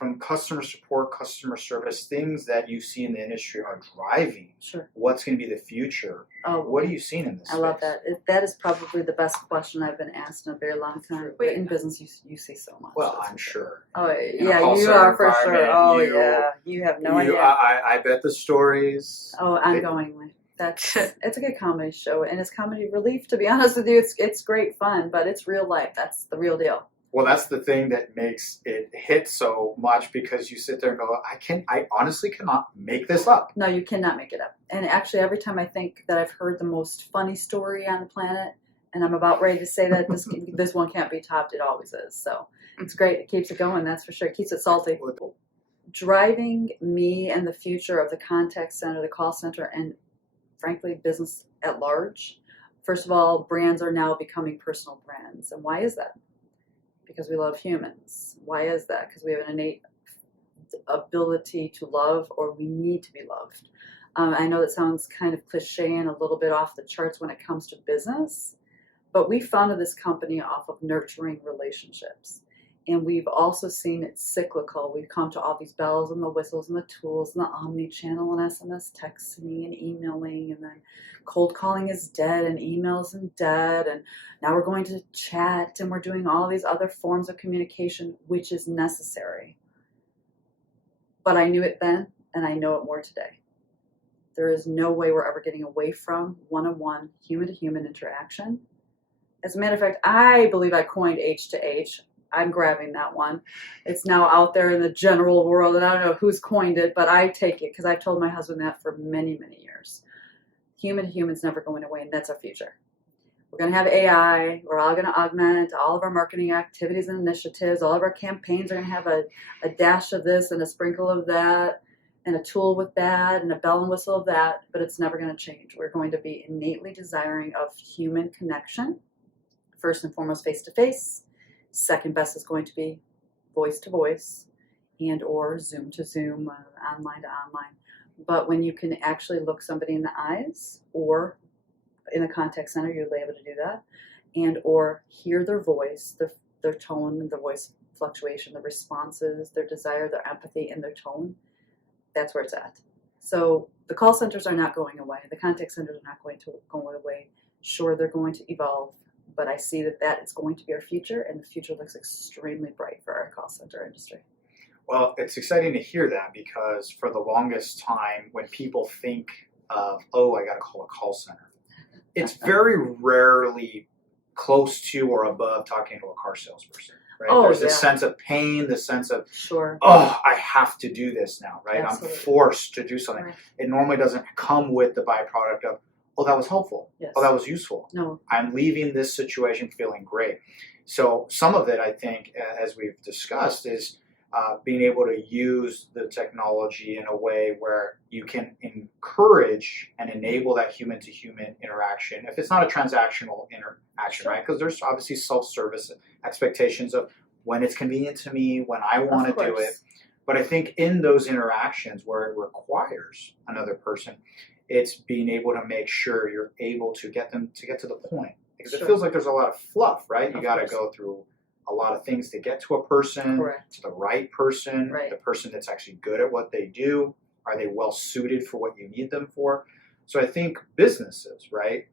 from customer support, customer service, things that you see in the industry are driving what's going to be the future. What are you seeing in this space? I love that. That is probably the best question I've been asked in a very long time. But in business, you see so much. Well, I'm sure. Oh, yeah, you are for sure. Oh, yeah. You have no idea. I bet the stories. Oh, ongoingly. It's a good comedy show, and it's comedy relief, to be honest with you. It's great fun, but it's real life. That's the real deal. Well, that's the thing that makes it hit so much, because you sit there and go, I honestly cannot make this up. No, you cannot make it up. And actually, every time I think that I've heard the most funny story on the planet, and I'm about ready to say that this one can't be topped, it always is. So it's great. It keeps it going, that's for sure. It keeps it salty. Driving me and the future of the contact center, the call center, and frankly, business at large. First of all, brands are now becoming personal brands. And why is that? Because we love humans. Why is that? Because we have an innate ability to love, or we need to be loved. I know that sounds kind of cliche and a little bit off the charts when it comes to business, but we founded this company off of nurturing relationships. And we've also seen it cyclical. We've come to all these bells and the whistles and the tools and the omni-channel and SMS texting and emailing, and then cold calling is dead and email isn't dead, and now we're going to chat, and we're doing all these other forms of communication, which is necessary. But I knew it then, and I know it more today. There is no way we're ever getting away from one-on-one, human-to-human interaction. As a matter of fact, I believe I coined H to H. I'm grabbing that one. It's now out there in the general world, and I don't know who's coined it, but I take it because I've told my husband that for many, many years. Human to human's never going away, and that's our future. We're going to have AI. We're all going to augment all of our marketing activities and initiatives. All of our campaigns are going to have a dash of this and a sprinkle of that and a tool with that and a bell and whistle of that, but it's never going to change. We're going to be innately desiring of human connection, first and foremost face-to-face. Second best is going to be voice-to-voice and or Zoom to Zoom, online to online. But when you can actually look somebody in the eyes, or in a contact center, you'll be able to do that, and or hear their voice, their tone, the voice fluctuation, the responses, their desire, their empathy, and their tone, that's where it's at. So the call centers are not going away. The contact centers are not going to go away. Sure, they're going to evolve, but I see that is going to be our future, and the future looks extremely bright for our call center industry. Well, it's exciting to hear that, because for the longest time, when people think of, oh, I got to call a call center, it's very rarely close to or above talking to a car salesperson, right? Oh, There's this sense of pain, this sense of, sure, oh, I have to do this now, right? Absolutely. I'm forced to do something. Right. It normally doesn't come with the byproduct of, oh, that was helpful. Yes. Oh, that was useful. No. I'm leaving this situation feeling great. So some of it, I think, as we've discussed, is being able to use the technology in a way where you can encourage and enable that human-to-human interaction. If it's not a transactional interaction, right? Because there's obviously self-service expectations of when it's convenient to me, when I want to do it. But I think in those interactions where it requires another person, it's being able to make sure you're able to get them to get to the point. Because it feels like there's a lot of fluff, right? You got to go through a lot of things to get to a person, to the right person, the person that's actually good at what they do. Are they well suited for what you need them for? So I think businesses, right,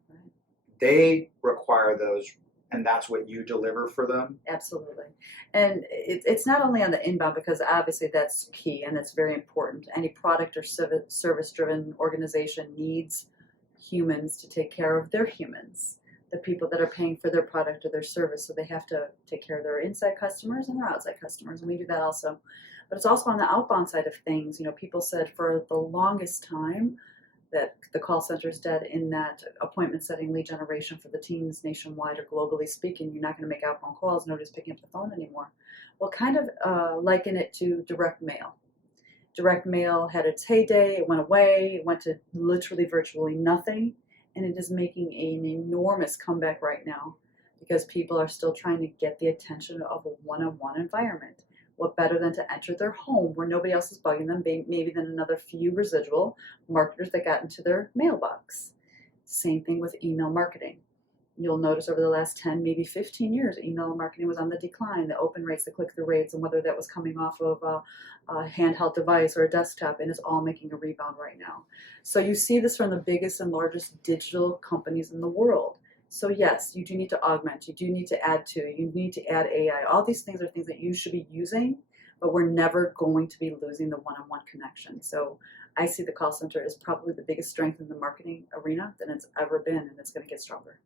they require those, and that's what you deliver for them. Absolutely. And it's not only on the inbound, because obviously that's key and that's very important. Any product or service-driven organization needs humans to take care of their humans, the people that are paying for their product or their service. So they have to take care of their inside customers and their outside customers, and we do that also. But it's also on the outbound side of things. You know, people said for the longest time that the call center is dead, in that appointment setting, lead generation for the teams nationwide or globally speaking. You're not going to make outbound calls. Nobody's picking up the phone anymore. Well, kind of liken it to direct mail. Direct mail had its heyday. It went away. It went to literally virtually nothing. And it is making an enormous comeback right now, because people are still trying to get the attention of a one-on-one environment. What better than to enter their home where nobody else is bugging them, maybe than another few residual marketers that got into their mailbox. Same thing with email marketing. you'll notice over the last 10, maybe 15 years, email marketing was on the decline. The open rates, the click-through rates, and whether that was coming off of a handheld device or a desktop, and it's all making a rebound right now. So you see this from the biggest and largest digital companies in the world. So yes, you do need to augment, you do need to add to, you need to add AI. All these things are things that you should be using, but we're never going to be losing the one-on-one connection. So I see the call center as probably the biggest strength in the marketing arena than it's ever been, and it's going to get stronger.